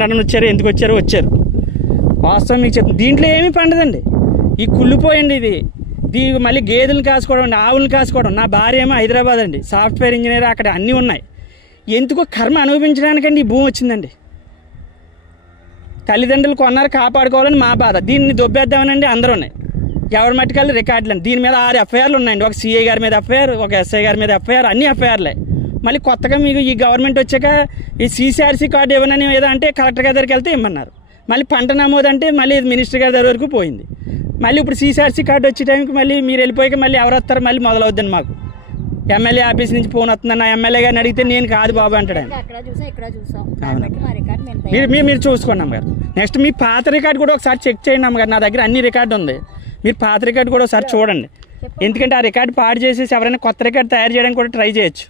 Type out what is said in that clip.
నన్ను వచ్చారు, ఎందుకు వచ్చారు వాస్తవం మీకు చెప్తాను. దీంట్లో ఏమీ పండదండి. ఈ కుళ్ళిపోయింది ఇది మళ్ళీ గేదెలను కాసుకోవడం అండి, ఆవులను కాసుకోవడం. నా భార్య ఏమో హైదరాబాద్ అండి, సాఫ్ట్వేర్ ఇంజనీర్, అక్కడ అన్నీ ఉన్నాయి. ఎందుకో కర్మ అనుభవించడానికండి ఈ భూమి వచ్చిందండి. తల్లిదండ్రులు కొన్నారు, కాపాడుకోవాలని మా బాధ. దీన్ని దొబ్బేద్దామనండి అందరూ ఉన్నాయి. ఎవరి మట్టుకెళ్ళి రికార్డులు అండి. దీని మీద 6 ఎఫ్ఐఆర్లు ఉన్నాయండి. ఒక సిఐ గారి మీద ఎఫ్ఐఆర్, ఒక ఎస్ఐ గారి మీద ఎఫ్ఐఆర్, అన్ని ఎఫ్ఐఆర్లే. మళ్ళీ కొత్తగా మీకు ఈ గవర్నమెంట్ వచ్చాక ఈ CCRC కార్డు ఇవ్వనని ఏదో అంటే కలెక్టర్ గారి దగ్గరికి వెళ్తే ఇమ్మన్నారు. మళ్ళీ పంట నమోదు అంటే మళ్ళీ మినిస్టర్ గారి దగ్గర వరకు పోయింది. మళ్ళీ ఇప్పుడు CCRC కార్డు వచ్చే టైంకి మళ్ళీ మీరు వెళ్ళిపోయాక మళ్ళీ ఎవరు వస్తారు, మళ్ళీ మొదలవుద్దండి. మాకు ఎమ్మెల్యే ఆఫీస్ నుంచి ఫోన్ వస్తుందని నా ఎమ్మెల్యే గారిని అడిగితే నేను కాదు బాబు అంటాడు ఆయన. మీరు చూసుకోండి అమ్మగారు. నెక్స్ట్ మీ పాత రికార్డు కూడా ఒకసారి చెక్ చేయండి అమ్మగారు. నా దగ్గర అన్ని రికార్డు ఉంది. మీరు పాత రికార్డు కూడా ఒకసారి చూడండి. ఎందుకంటే ఆ రికార్డు పాడు చేసేసి ఎవరైనా కొత్త రికార్డు తయారు చేయడానికి కూడా ట్రై చేయొచ్చు.